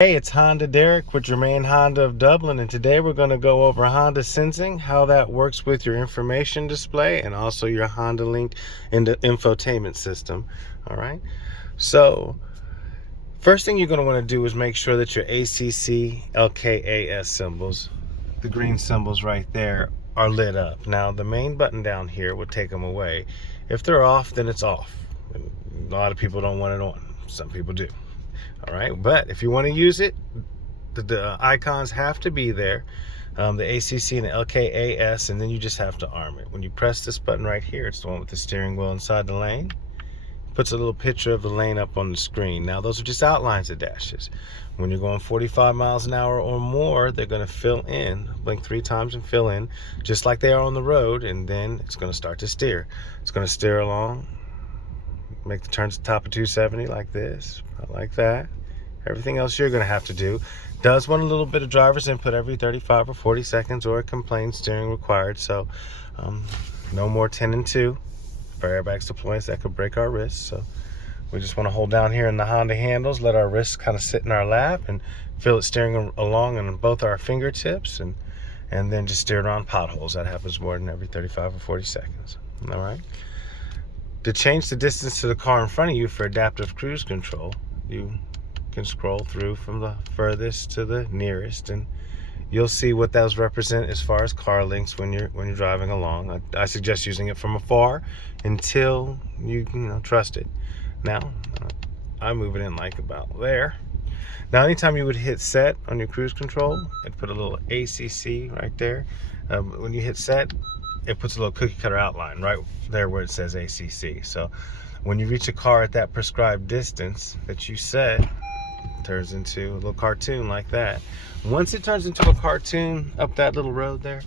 Hey, it's Honda Derek with your main Honda of Dublin, and today we're going to go over Honda Sensing, how that works with your information display and also your Honda Link infotainment system. All right. So, first thing you're going to want to do is make sure that your ACC LKAS symbols, the green symbols right there, are lit up. Now, the main button down here will take them away. If they're off, then it's off. A lot of people don't want it on. Some people do. All right, but if you want to use it, the icons have to be there, the ACC and the LKAS, and then you just have to arm it. When you press this button right here, it's the one with the steering wheel inside the lane, puts a little picture of the lane up on the screen. Now those are just outlines of dashes. When you're going 45 miles an hour or more, they're going to fill in, blink 3 times and fill in, just like they are on the road, and then it's going to start to steer. It's going to steer along, make the turns at the top of 270 like this, like that. Everything else you're going to have to do. Does want a little bit of driver's input every 35 or 40 seconds, or a complaint steering required. So no more 10 and 2 for airbags deployments that could break our wrists. So we just want to hold down here in the Honda handles, let our wrists kind of sit in our lap and feel it steering along on both our fingertips, and then just steer around potholes. That happens more than every 35 or 40 seconds. All right. To change the distance to the car in front of you for adaptive cruise control, you can scroll through from the furthest to the nearest, and you'll see what those represent as far as car links when you're driving along. I suggest using it from afar until you trust it. Now I move it in like about there. Now anytime you would hit set on your cruise control, it put a little ACC right there. When you hit set, it puts a little cookie cutter outline right there where it says ACC. So when you reach a car at that prescribed distance that you set, turns into a little cartoon like that. Once it turns into a cartoon up that little road there,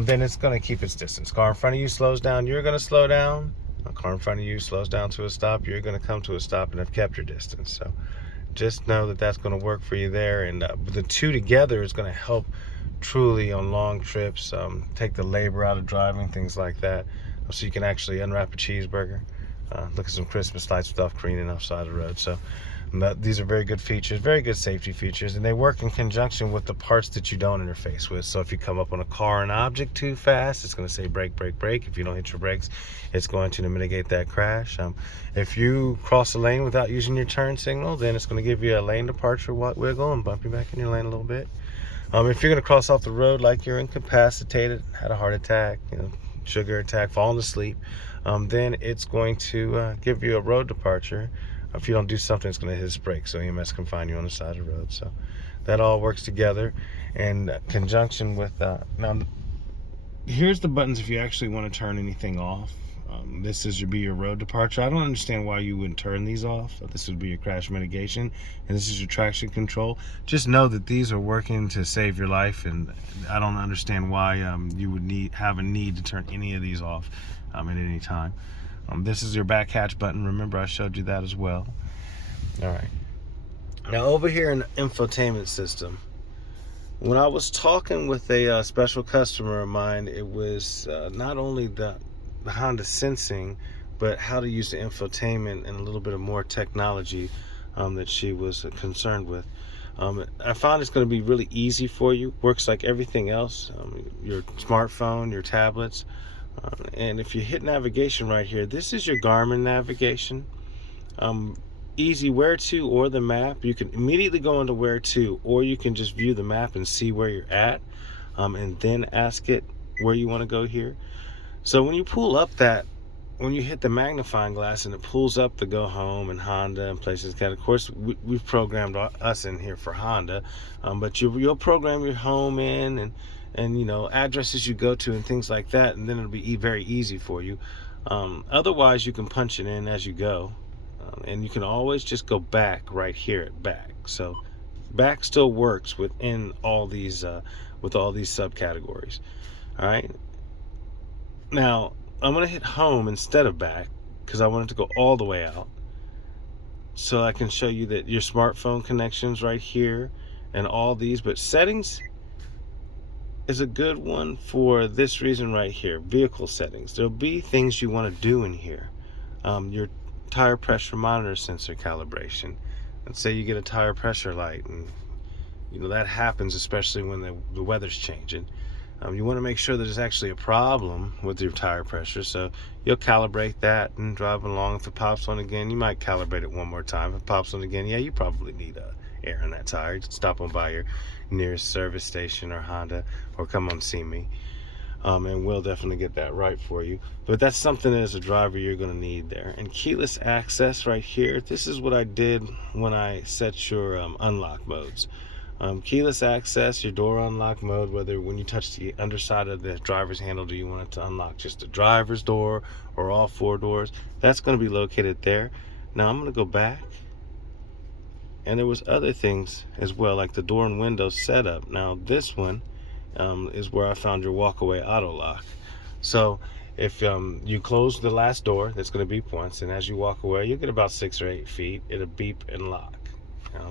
then it's going to keep its distance. Car in front of you slows down, you're going to slow down. A car in front of you slows down to a stop, you're going to come to a stop and have kept your distance. So just know that that's going to work for you there, and the two together is going to help truly on long trips, take the labor out of driving, things like that, so you can actually unwrap a cheeseburger, look at some Christmas lights without careening offside the road. So these are very good features, very good safety features, and they work in conjunction with the parts that you don't interface with. So if you come up on a car or an object too fast, it's going to say brake, brake, brake. If you don't hit your brakes, it's going to mitigate that crash. If you cross a lane without using your turn signal, then it's going to give you a lane departure wiggle and bump you back in your lane a little bit. If you're going to cross off the road like you're incapacitated, had a heart attack, sugar attack, falling asleep, then it's going to give you a road departure. If you don't do something, it's going to hit its brakes, so EMS can find you on the side of the road. So that all works together in conjunction with now here's the buttons if you actually want to turn anything off. This is be your road departure. I don't understand why you wouldn't turn these off. This would be your crash mitigation, and this is your traction control. Just know that these are working to save your life, and I don't understand why you would have a need to turn any of these off at any time. This is your back hatch button. Remember, I showed you that as well. All right. Now over here in the infotainment system, when I was talking with a special customer of mine, it was not only the Honda Sensing, but how to use the infotainment and a little bit of more technology that she was concerned with. I found it's going to be really easy for you. Works like everything else, your smartphone, your tablets. And if you hit navigation right here, this is your Garmin navigation. Easy where to or the map. You can immediately go into where to, or you can just view the map and see where you're at, and then ask it where you want to go here. So when you pull up when you hit the magnifying glass and it pulls up the go home and Honda and places like that, of course we've programmed us in here for Honda, but you'll program your home in and addresses you go to and things like that, and then it'll be very easy for you. Otherwise you can punch it in as you go, and you can always just go back right here at back. So back still works within all these with all these subcategories. All right, now I'm going to hit home instead of back because I want it to go all the way out, so I can show you that your smartphone connections right here and all these. But settings is a good one for this reason right here. Vehicle settings. There'll be things you want to do in here. Your tire pressure monitor sensor calibration. let's say you get a tire pressure light, and that happens, especially when the weather's changing. You want to make sure that there's actually a problem with your tire pressure, so you'll calibrate that and drive along. If it pops on again, you might calibrate it one more time. If it pops on again, yeah, you probably need air in that tire. Just stop on by your nearest service station or Honda, or come on see me, and we'll definitely get that right for you. But that's something that as a driver you're going to need there. And keyless access right here, this is what I did when I set your unlock modes. Keyless access, your door unlock mode, whether when you touch the underside of the driver's handle, do you want it to unlock just the driver's door or all 4 doors, that's going to be located there. Now I'm going to go back, and there was other things as well, like the door and window setup. Now this one is where I found your walkaway auto lock. So if you close the last door, that's going to beep once, and as you walk away, you'll get about 6 or 8 feet, it'll beep and lock.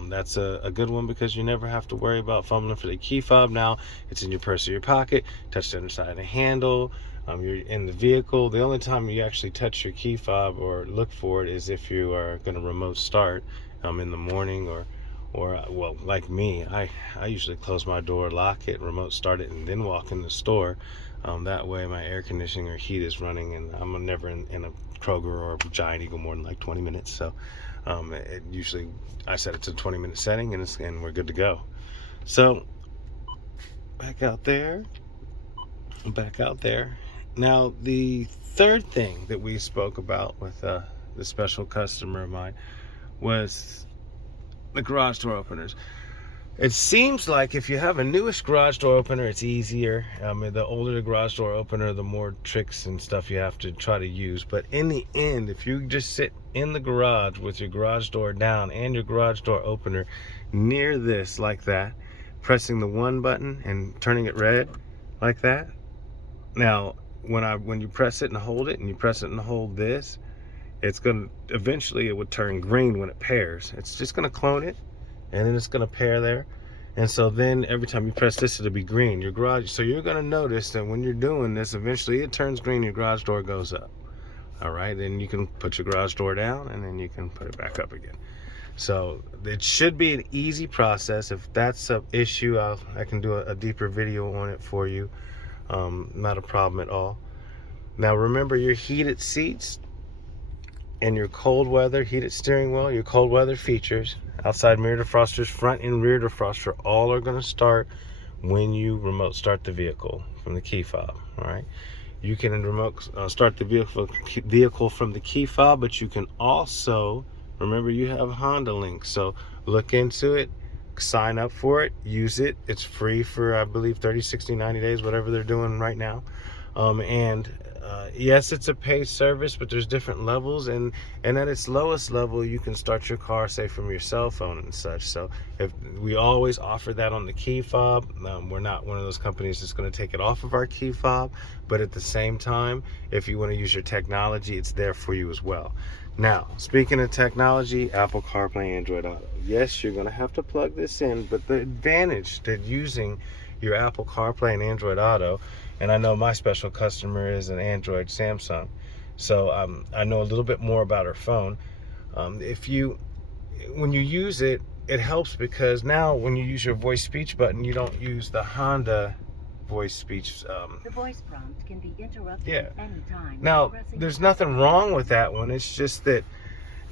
That's a good one, because you never have to worry about fumbling for the key fob. Now it's in your purse or your pocket. Touch the underside of the handle. You're in the vehicle. The only time you actually touch your key fob or look for it is if you are going to remote start in the morning, or well, like me, I usually close my door, lock it, remote start it, and then walk in the store. That way my air conditioning or heat is running, and I'm never in a Kroger or a Giant Eagle more than like 20 minutes. So usually I set it to 20-minute setting, and we're good to go. So back out there. Now the third thing that we spoke about with the special customer of mine was the garage door openers. It seems like if you have a newish garage door opener, it's easier. The older the garage door opener, the more tricks and stuff you have to try to use. But in the end, if you just sit in the garage with your garage door down and your garage door opener near this like that, pressing the 1 button and turning it red like that. Now, when you press it and hold it, and you press it and hold this, it's going to eventually, it would turn green when it pairs. It's just going to clone it, and then it's going to pair there. And so then every time you press this, it'll be green. Your garage, so you're going to notice that when you're doing this, eventually it turns green, your garage door goes up. All right, then you can put your garage door down, and then you can put it back up again. So it should be an easy process. If that's an issue, I can do a deeper video on it for you. Not a problem at all. Now remember, your heated seats and your cold weather heated steering wheel, your cold weather features, outside mirror defrosters, front and rear defroster, all are going to start when you remote start the vehicle from the key fob. All right, you can remote start the vehicle from the key fob, but you can also, remember, you have Honda Link, so look into it, sign up for it, use it. It's free for, I believe, 30, 60, 90 days, whatever they're doing right now. Yes, it's a paid service, but there's different levels, and at its lowest level, you can start your car, say, from your cell phone and such. So if we always offer that on the key fob, we're not one of those companies that's going to take it off of our key fob, but at the same time, if you want to use your technology, it's there for you as well. Now, speaking of technology, Apple CarPlay, Android Auto. Yes, you're going to have to plug this in, but the advantage that using your Apple CarPlay and Android Auto, and I know my special customer is an Android Samsung, so I know a little bit more about her phone. When you use it, it helps, because now when you use your voice speech button, you don't use the Honda voice speech. The voice prompt can be interrupted yeah. at any time. Now, there's nothing wrong with that one. It's just that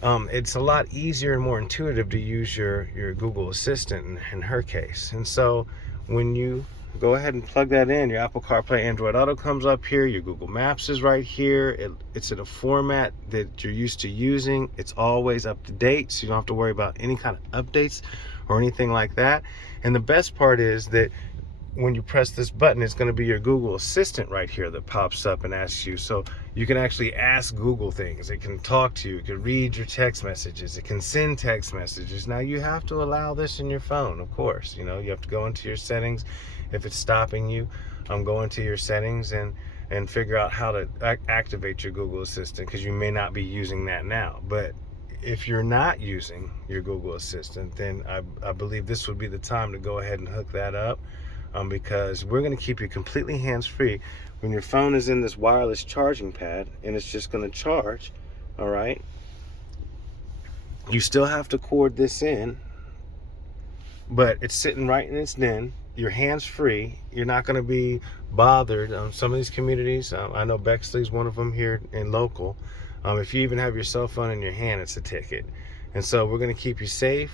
it's a lot easier and more intuitive to use your Google Assistant in her case. And so when you go ahead and plug that in, your Apple CarPlay, Android Auto comes up here, your Google Maps is right here. It's in a format that you're used to using. It's always up to date, so you don't have to worry about any kind of updates or anything like that. And the best part is that when you press this button, it's going to be your Google Assistant right here that pops up and asks you. So you can actually ask Google things. It can talk to you. It can read your text messages. It can send text messages. Now, you have to allow this in your phone, of course. You have to go into your settings. If it's stopping you, go into your settings and figure out how to activate your Google Assistant, because you may not be using that now. But if you're not using your Google Assistant, then I believe this would be the time to go ahead and hook that up. Because we're going to keep you completely hands-free when your phone is in this wireless charging pad, and it's just going to charge. All right, You still have to cord this in, but it's sitting right in its den. Your hands free. You're not going to be bothered. Some of these communities, I know Bexley's one of them here in local. If you even have your cell phone in your hand, it's a ticket. And so we're going to keep you safe.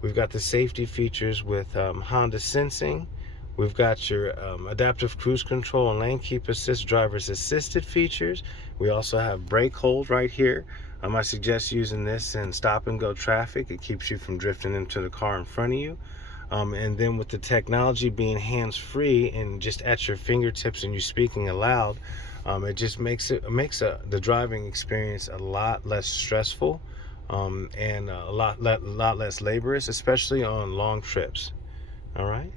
We've got the safety features with Honda Sensing. We've got your adaptive cruise control and lane keep assist, driver's assisted features. We also have brake hold right here. I suggest using this in stop and go traffic. It keeps you from drifting into the car in front of you. And then with the technology being hands-free and just at your fingertips and you speaking aloud, it just makes the driving experience a lot less stressful, and a lot less laborious, especially on long trips. All right.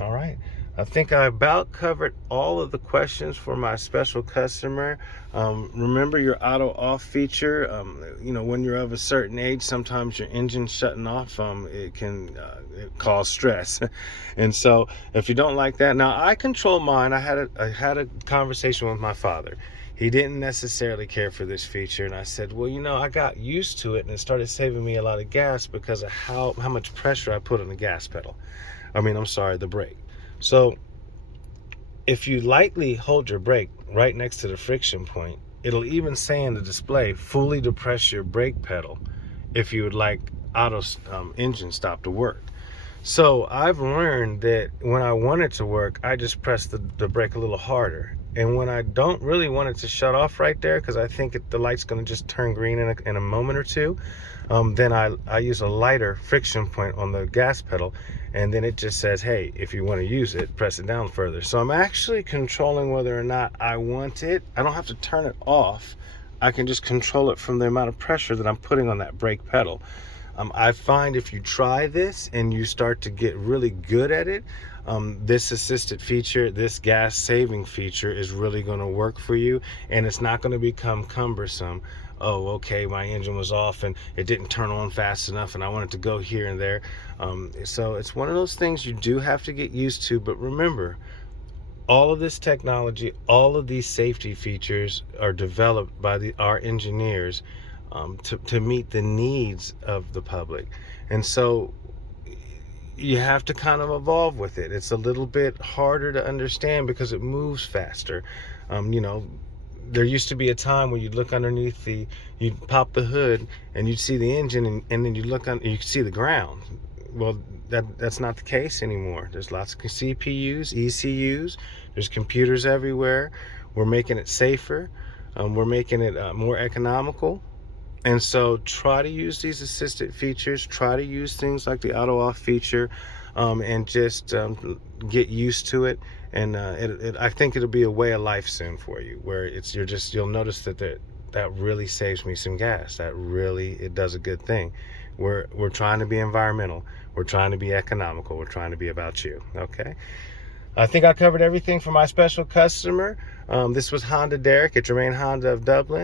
All right. I think I about covered all of the questions for my special customer. Remember your auto off feature. When you're of a certain age, sometimes your engine shutting off, it can cause stress. And so if you don't like that, now I control mine. I had a conversation with my father. He didn't necessarily care for this feature, and I said, well, I got used to it, and it started saving me a lot of gas because of how much pressure I put on the gas pedal. The brake. So if you lightly hold your brake right next to the friction point, it'll even say in the display, fully depress your brake pedal if you would like auto engine stop to work. So I've learned that when I want it to work, I just press the brake a little harder. And when I don't really want it to shut off right there, because I think the light's going to just turn green in a moment or two, then I use a lighter friction point on the gas pedal, and then it just says, hey, if you want to use it, press it down further. So I'm actually controlling whether or not I want it. I don't have to turn it off. I can just control it from the amount of pressure that I'm putting on that brake pedal. I find if you try this and you start to get really good at it, this assisted feature, this gas saving feature is really going to work for you, and it's not going to become cumbersome. Oh, okay, my engine was off and it didn't turn on fast enough and I wanted to go here and there. So it's one of those things you do have to get used to, but remember, all of this technology, all of these safety features are developed by our engineers, to meet the needs of the public. And so you have to kind of evolve with it. It's a little bit harder to understand because it moves faster. There used to be a time where you'd look underneath you'd pop the hood and you'd see the engine, and then you look on, you could see the ground. Well, that's not the case anymore. There's lots of CPUs, ECUs, there's computers everywhere. We're making it safer. We're making it more economical. And so try to use these assisted features, try to use things like the auto off feature, and just get used to it. And I think it'll be a way of life soon for you, where you'll notice that really saves me some gas. It does a good thing. We're trying to be environmental. We're trying to be economical. We're trying to be about you. Okay. I think I covered everything for my special customer. This was Honda Derek at Jermaine Honda of Dublin.